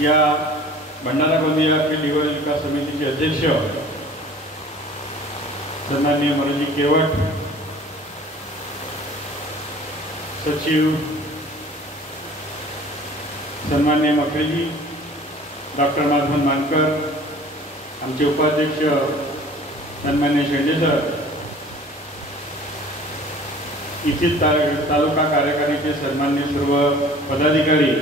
या भंडारा गोंदिया अखिल हिवरज विकास समितीचे अध्यक्ष सन्माननीय मनोजी केवट, सचिव सन्माननीय मखरेजी, डॉक्टर माधवन मानकर, आमचे उपाध्यक्ष सन्माननीय शेंडे सर, इथील तालुका कार्यकारिणीचे सन्माननीय सर्व पदाधिकारी,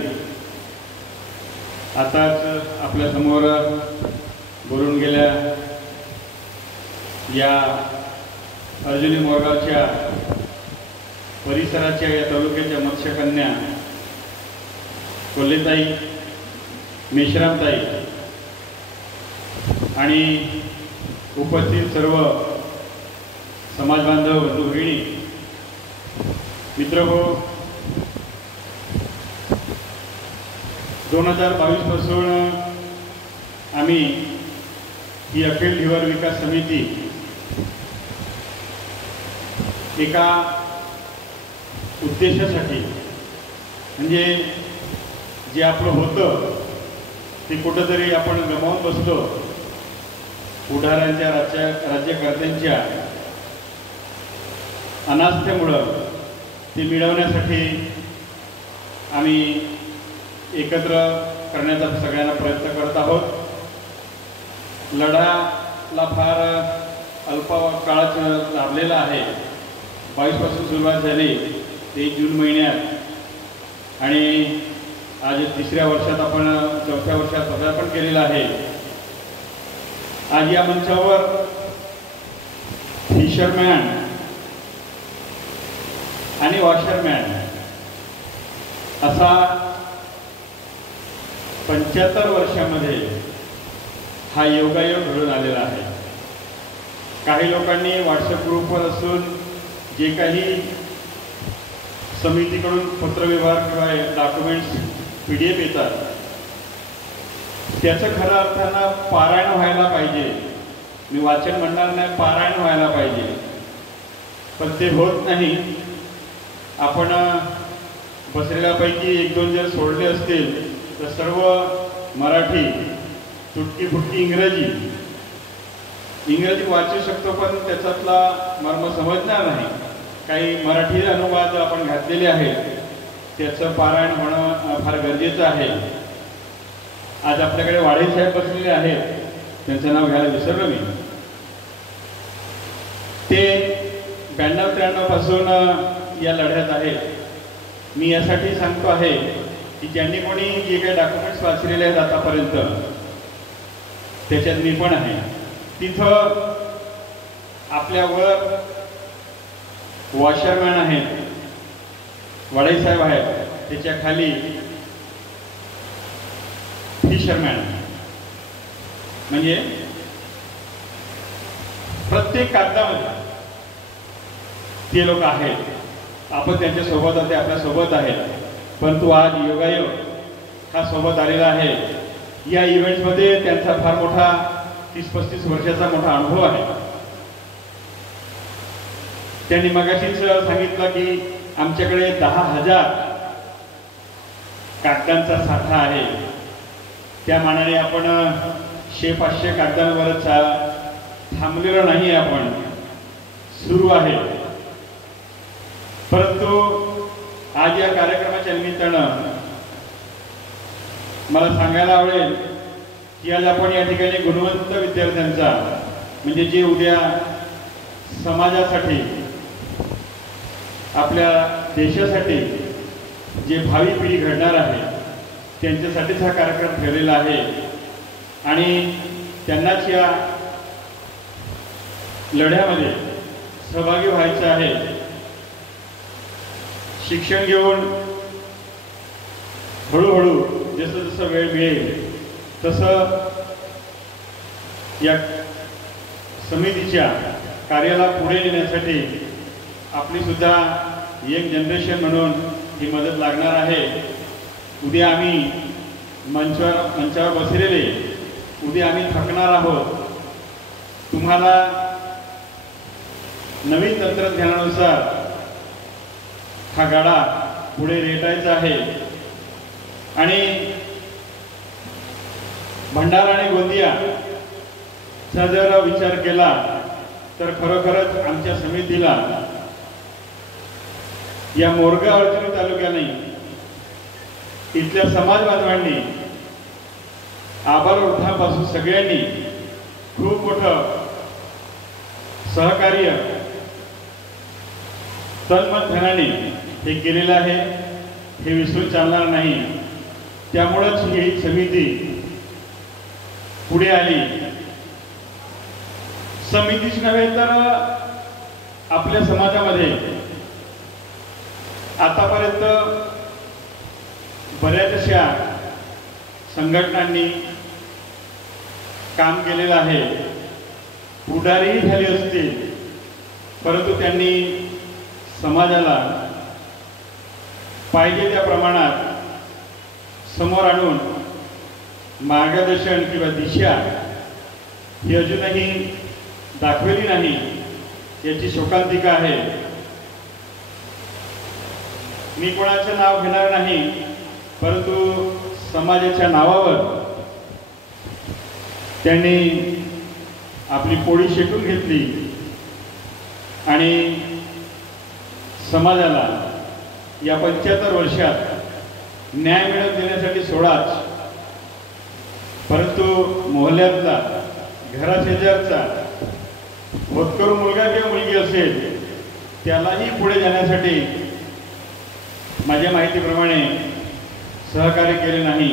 आताच आपल्या समोर बोलून गेल्या या अर्जुनी मोरगावच्या परिसराच्या या तालुक्याच्या मत्स्यकन्या कोल्हेताई, मेश्रामताई आणि उपस्थित सर्व समाज बांधव, बंधू भगिनी, मित्रहो, 2022 पासून आम्ही ही अखिल हिवर विकास समिती एका उद्देशासाठी, म्हणजे जे आपलं होतं ते कुठंतरी आपण गमावून बसलो, पुढाऱ्यांच्या राज्यकर्त्यांच्या अनास्थेमुळं ते मिळवण्यासाठी आम्ही एकत्र करण्याचा सगळ्यांना प्रयत्न करत आहोत. लढाला फार अल्प काळाच लाभलेला आहे. 22 पासून सुरुवात झाली, 1 जून महिन्यात, आणि आज 3ऱ्या वर्षात आपण 4थ्या वर्षात पदार्पण केलेलं आहे. आज या मंचावर फिशरमॅन आणि वॉशरमॅन असा 75 वर्षामध्ये हा योगायोग घडून आलेला आहे. काही लोकांनी व्हॉट्सअप ग्रुपवर असून जे काही समितीकडून पत्रव्यवहार किंवा डॉक्युमेंट्स PDF येतात त्याचं खऱ्या अर्थानं पारायण व्हायला पाहिजे. मी वाचन म्हणणार नाही, पारायण व्हायला पाहिजे, पण ते होत नाही. आपण बसलेल्यापैकी 1-2 जर सोडले असतील तर सर्व मराठी, तुटकी फुटकी इंग्रजी वाचू शकतो, पण त्याच्यातला मर्म समजणार नाही. काही मराठी अनुवाद आपण घातलेले आहेत, त्याचं पारायण होणं फार गरजेचं आहे. आज आपल्याकडे वाढे साहेब बसलेले आहेत, त्यांचं नाव घ्यायला विसरलो मी. ते 92-93 पासून या लढ्यात आहेत. मी यासाठी सांगतो आहे की ज्यांनी कोणी जे काही डॉक्युमेंट्स वाचलेले आहेत आतापर्यंत, त्याच्यात मी पण आहे. तिथं आपल्यावर वॉशरमॅन आहेत, वडाईसाहेब आहेत, त्याच्या खाली फिशरमॅन, म्हणजे प्रत्येक कागदामध्ये ते लोक आहेत. आपण त्यांच्यासोबत ते आपल्यासोबत आहेत, परंतु आज योगायोग हा सोबत आलेला आहे. या इव्हेंट्समध्ये त्यांचा फार मोठा 30-35 वर्षाचा मोठा अनुभव आहे. त्यांनी मगाशीच सांगितलं की आमच्याकडे 10,000 कागदांचा साठा आहे. त्या मानाने आपण 100-500 कागदांवरच थांबलेलो नाही, आपण सुरू आहे. परंतु आज या कार्यक्रमाच्या निमित्तानं मला सांगायला आवडेल की आज आपण या ठिकाणी गुणवंत विद्यार्थ्यांचा, म्हणजे जे उद्या समाजासाठी, आपल्या देशासाठी जे भावी पिढी घडणार आहे त्यांच्यासाठीच हा कार्यक्रम ठेवलेला आहे. आणि त्यांनाच या लढ्यामध्ये सहभागी व्हायचं आहे. शिक्षण घेऊन हळूहळू जसं जसं वेळ मिळेल तसं या समितीच्या कार्याला पुढे नेण्यासाठी आपली सुद्धा यंग जनरेशन म्हणून ही मदत लागणार आहे. उद्या आम्ही मंचावर बसलेले, उद्या आम्ही थकणार आहोत. तुम्हाला नवीन तंत्रज्ञानानुसार हा गाडा पुढे रेटायचा आहे आणि भंडारा आणि गोंदियाचा जर विचार केला तर खरोखरच आमच्या समितीला या मोरगाव अर्जुनी तालुक्याने इथल्या समाज बांधवांनी आभार वृद्धांपासून सगळ्यांनी खूप मोठं सहकार्य तन्मन धनाने हे केलेलं आहे, हे विसरून चालणार नाही। त्यामुळेच ही समिती पुढे आली। समितीच नव्हे तर आपल्या समाजामध्ये आतापर्यंत बऱ्याच अशा संघटनांनी काम केलेलं आहे, पुढारीही झाले असतील, परंतु त्यांनी समाजाला पाहिजे त्या प्रमाणात समोर आणून मार्गदर्शन किंवा दिशा ही अजूनही दाखवली नाही, याची शोकांतिका आहे। मी कोणाचं नाव घेणार नाही, परंतु समाजाच्या नावावर त्यांनी आपली पोळी शेकून घेतली आणि समाजाला या 75 वर्षात न्याय मिळवून देण्यासाठी सोडाच, परंतु मोहल्ल्यातला घराशेजारचा होतकरू मुलगा किंवा मुलगी असेल त्यालाही पुढे जाण्यासाठी माझ्या माहितीप्रमाणे सहकार्य केले नाही।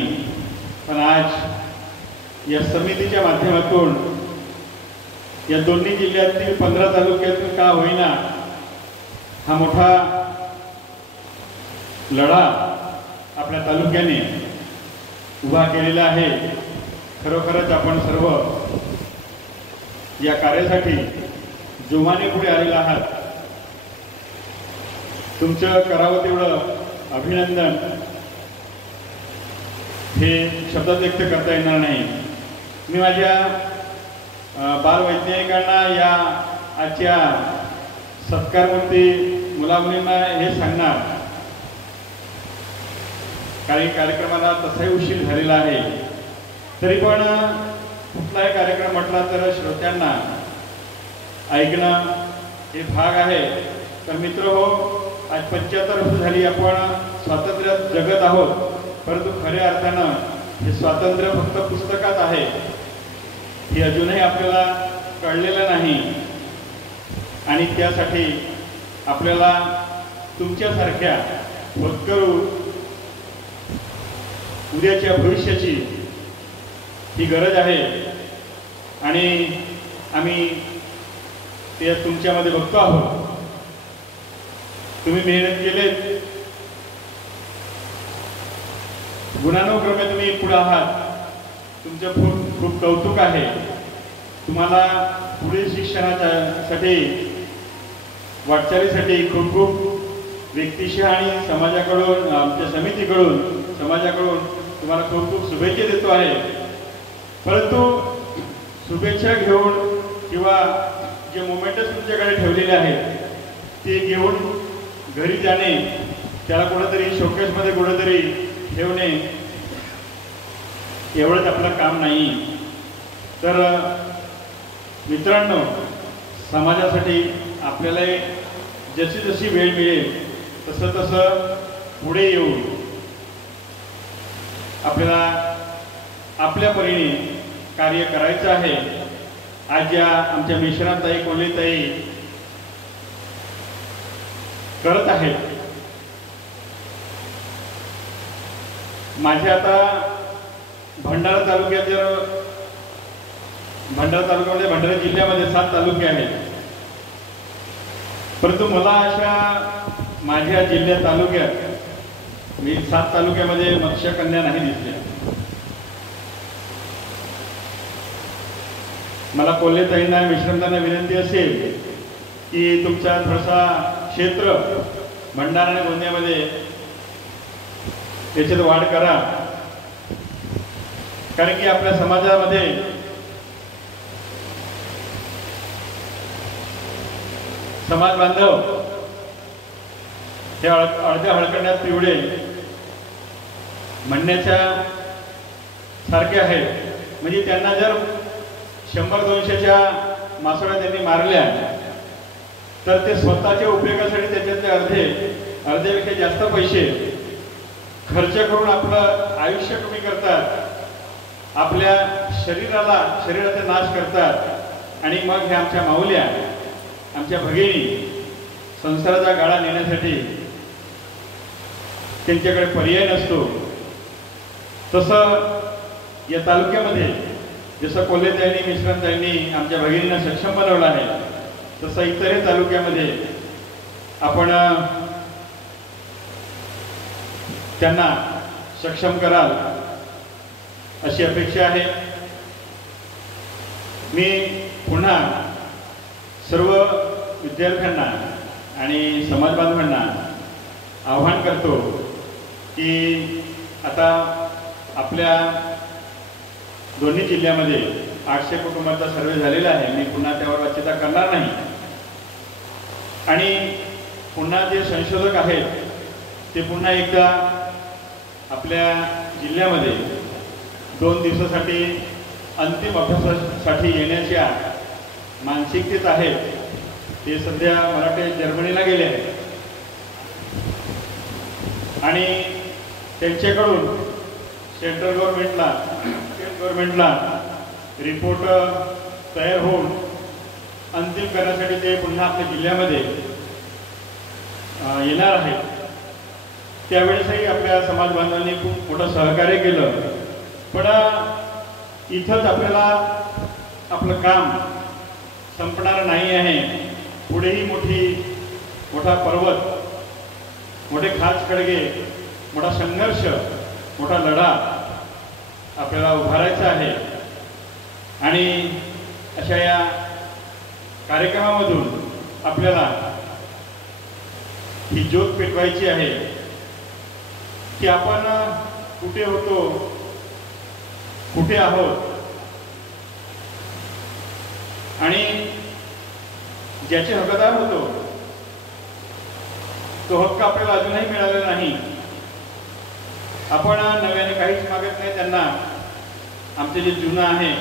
पण आज या समितीच्या माध्यमातून या दोन्ही जिल्ह्यातील 15 तालुक्यातून का होईना हा मोठा लढा आपल्या तालुक्याने उभा केलेला आहे। खरोखरच आपण सर्व या कार्यासाठी जोमाने पुढे आलेला आहात। तुमचं करावं तेवढं अभिनंदन हे शब्दात व्यक्त करता येणार नाही। मी माझ्या बालवैज्ञानिकांना या आजच्या सत्कारमूर्ती मुलामुलींना हे सांगणार, काही कार्यक्रमाला तसाही उशीर झालेला आहे, तरी पण कुठलाही कार्यक्रम म्हटला तर श्रोत्यांना ऐकणं हे भाग आहे। तर मित्र हो, आज 75 वर्ष झाली आपण स्वातंत्र्यात जगत आहोत, परंतु खऱ्या अर्थानं हे स्वातंत्र्य फक्त पुस्तकात आहे हे अजूनही आपल्याला कळलेलं नाही। आणि त्यासाठी आपल्याला तुमच्यासारख्या होतकरू उद्याच्या भविष्याची ही गरज आहे आणि आम्ही ते तुमच्यामध्ये बघतो आहोत। तुम्ही मेहनत केलेत, गुणानुक्रमे तुम्ही पुढे आहात, तुमचं खूप खूप कौतुक आहे। तुम्हाला पुढील शिक्षणासाठी वाटचालीसाठी खूप खूप व्यक्तिशः आणि समाजाकडून, आमच्या समितीकडून, समाजाकडून तुम्हाला खूप खूप शुभेच्छा देतो आहे। परंतु शुभेच्छा घेऊन किंवा जे मोमेंटच तुमच्याकडे ठेवलेले आहेत ते घेऊन घरी जाणे, त्याला कुठेतरी शोकेसमध्ये कुठेतरी ठेवणे एवढंच आपलं काम नाही। तर मित्रांनो, समाजासाठी आपल्याला जशी जशी वेळ मिळेल तसं तसं पुढे येऊन आपल्याला आपल्या परीने कार्य करायचं आहे। आज या आमच्या मिश्राताई, कोल्हेताई करत आहेत। माझे आता भंडारा तालुक्यात भंडारा तालुक्यामध्ये, भंडारा जिल्ह्यामध्ये 7 तालुके आहेत, परंतु मला अशा माझ्या जिल्ह्यात तालुक्यात मी 7 तालुक्यामध्ये मत्स्यकन्या नाही दिसल्या। मला कोल्हेताईंना, विश्रांतांना विनंती असेल की तुमचा थोडासा क्षेत्र भंडारा आणि गोंदियामध्ये याच्यात वाढ करा, कारण की आपल्या समाजामध्ये समाज बांधव हे अर्ध्या हळकण्यात पिवळे म्हणण्याच्या सारखे आहेत। म्हणजे त्यांना जर 100-200च्या मासोळ्या त्यांनी मारल्या तर ते स्वतःच्या उपयोगासाठी त्याच्यातले अर्ध्यापेक्षा जास्त पैसे खर्च करून आपलं आयुष्य कमी करतात, आपल्या शरीराचा नाश करतात आणि मग हे आमच्या माऊल्या, आमच्या भगिनी संसाराचा गाळा नेण्यासाठी त्यांच्याकडे पर्याय नसतो. तसं या तालुक्यामध्ये जसं कोल्हेताईंनी मिश्रांताईंनी आमच्या भगिनींना सक्षम बनवलं आहे, तसं इतरही तालुक्यामध्ये आपण त्यांना सक्षम कराल अशी अपेक्षा आहे. मी पुन्हा सर्व विद्यार्थ्यांना आणि समाज बांधवांना आव्हान करतो की आता आपल्या दोन्ही जिल्ह्यामध्ये 800 कुटुंबांचा सर्वे झालेला आहे. मी पुन्हा त्यावर वाच्यता करणार नाही आणि पुन्हा जे संशोधक आहेत ते पुन्हा एकदा आपल्या जिल्ह्यामध्ये 2 दिवसासाठी अंतिम अभ्यासासाठी येण्याच्या मानसिकतेत आहेत. ते सध्या मला वाटते जर्मनीला गेले आहेत आणि त्यांच्याकडून सेंट्रल गव्हर्नमेंटला, स्टेट गव्हर्नमेंटला रिपोर्ट तयार होऊन अंतिम करण्यासाठी ते पुन्हा आपल्या जिल्ह्यामध्ये येणार आहेत. त्यावेळेसही आपल्या समाज बांधवांनी खूप मोठं सहकार्य केलं. पण इथंच आपल्याला आपलं काम संपणार नाही आहे. पुढेही मोठा पर्वत, मोठे खाच खडगे, मोठा संघर्ष, मोठा लढा आपल्याला उभारायचा आहे आणि अशा या कार्यक्रमामधून आपल्याला ही ज्योत पेटवायची आहे की आपण कुठे होतो, कुठे आहोत आणि ज्याचे हकदार होतो तो हक्क आपल्याला अजूनही मिळालेला नाही. आपण नव्याने काहीच मागत नाही त्यांना. आमचे जे जुनं आहे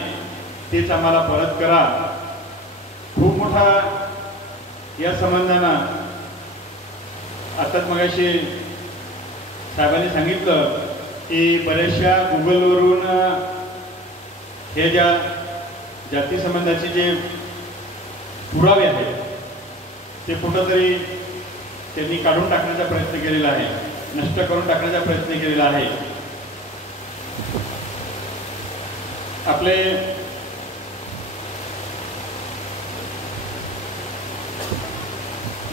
तेच आम्हाला परत करा. खूप मोठा या संबंधानं आताच मगाशी साहेबांनी सांगितलं की बऱ्याचशा गुगलवरून हे ज्या जाती संबंधाचे जे पुरावे आहेत ते कुठंतरी त्यांनी काढून टाकण्याचा प्रयत्न केलेला आहे, नष्ट करून टाकण्याचा प्रयत्न केलेला आहे. आपले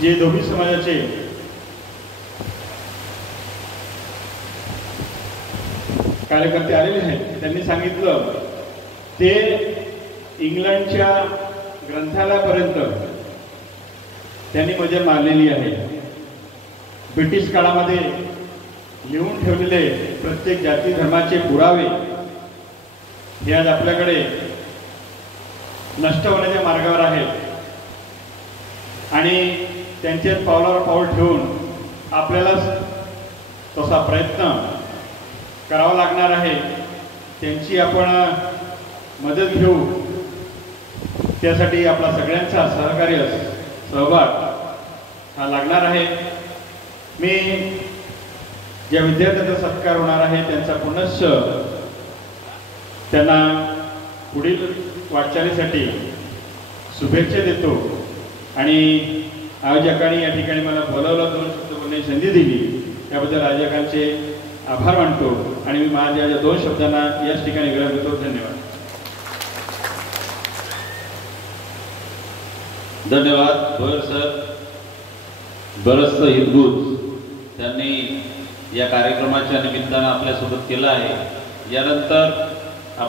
जे धोबी समाजाचे कार्यकर्ते आलेले आहेत त्यांनी सांगितलं ते इंग्लंडच्या ग्रंथालयापर्यंत त्यांनी मजल मारलेली आहे. ब्रिटिश काळामध्ये लिहून ठेवलेले प्रत्येक जाती धर्माचे पुरावे हे आज आपल्याकडे नष्ट होण्याच्या मार्गावर आहेत आणि त्यांच्याच पावलावर पाऊल ठेवून आपल्याला तसा प्रयत्न करावा लागणार आहे. त्यांची आपण मदत घेऊ. त्यासाठी आपला सगळ्यांचा सहभाग हा लागणार आहे. मी ज्या विद्यार्थ्यांचा सत्कार होणार आहे त्यांचा पुनश्च त्यांना पुढील वाटचालीसाठी शुभेच्छा देतो आणि आयोजकांनी या ठिकाणी मला बोलावलं, 2 शब्द बोलण्याची संधी दिली त्याबद्दल आयोजकांचे आभार मानतो आणि मी माझ्या 2 शब्दांना याच ठिकाणी विराम देतो. धन्यवाद. धन्यवाद भोयर सर. बरंचसं हितगुज त्यांनी या कार्यक्रमाच्या निमित्तानं आपल्यासोबत केलं आहे. यानंतर